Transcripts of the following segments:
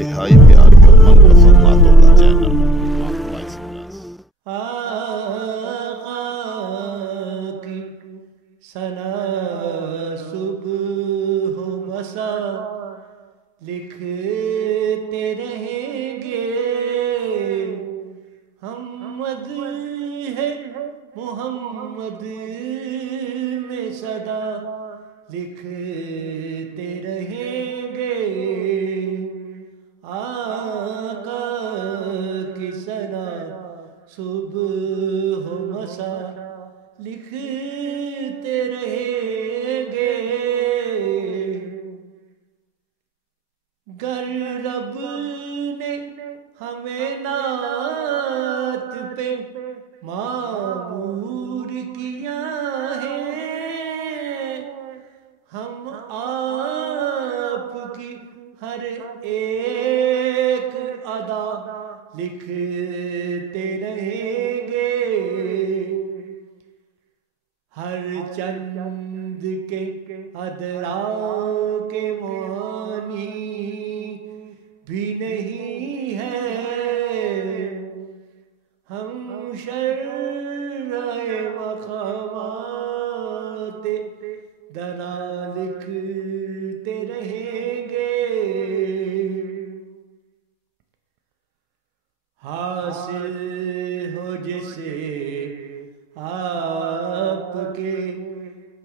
انتہائی پیاری اور من پسند باتوں کا چینل وائس پلس۔ آقا کی ثنا صبح و مساء لکھتے رہیں گے ہم مدح محمد میں صدا لکھتے رہیں گے۔ آقا کی ثنا صبح و مساء لکھتے رہیں گے۔ گر رب نے ہمیں نعت پہ معمور کیا ہے، ہم آپ کی ہر ایک ادا لکھتے رہیں گے۔ ہر چند کے ادراک کے معانی بھی نہیں ہے، ہم شرح مقامات دنا لکھتے رہیں گے۔ حاصل ہو جسے آپ کے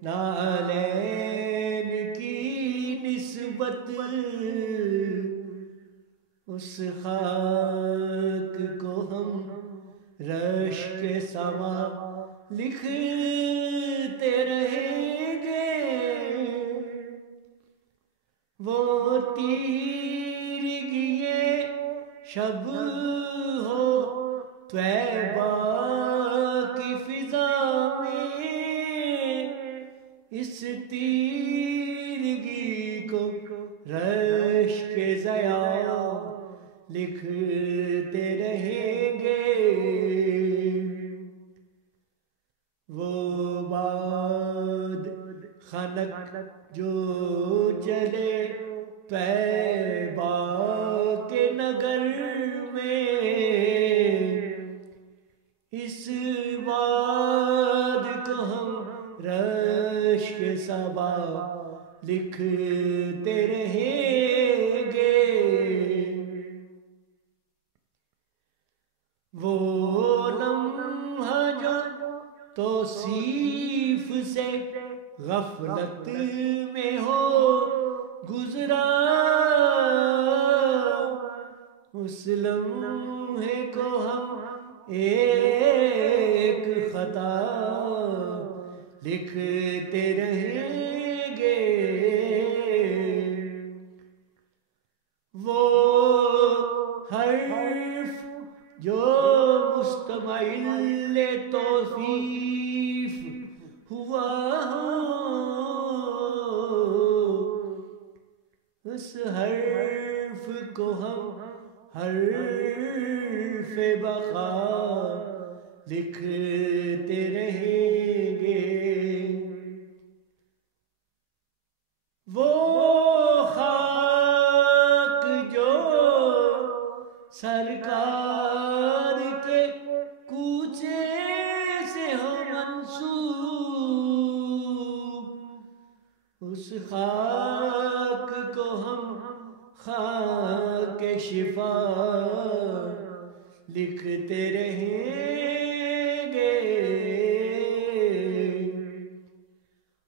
نالین کی نسبت، اس خاک کو ہم رشک سما لکھتے رہیں گے۔ وہ تیرگی شب ہو طیبہ کی فضا میں، اس تیرگی کو رشک ضیاء لکھتے رہیں گے۔ وہ باد خنک جو چلے طیبہ کے نگر میں، اس باد کو ہم رشک صبا لکھتے رہیں گے۔ وہ لمحہ جو توصیف سے غفلت میں ہو گزرا، اس لمحے کو ہم ایک خطا لکھتے رہیں گے۔ وہ حرف جو مستمعل توصیف ہوا ہو، اس حرف کو ہم حرف بقا لکھتے رہیں گے۔ وہ خاک جو سرکار کے کوچے سے ہو منسوب، اس خاک کو ہم خاک شفا لکھتے رہیں گے۔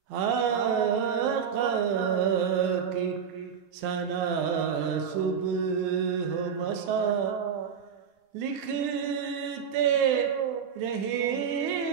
آقا کی ثنا صبح و مساء لکھتے رہیں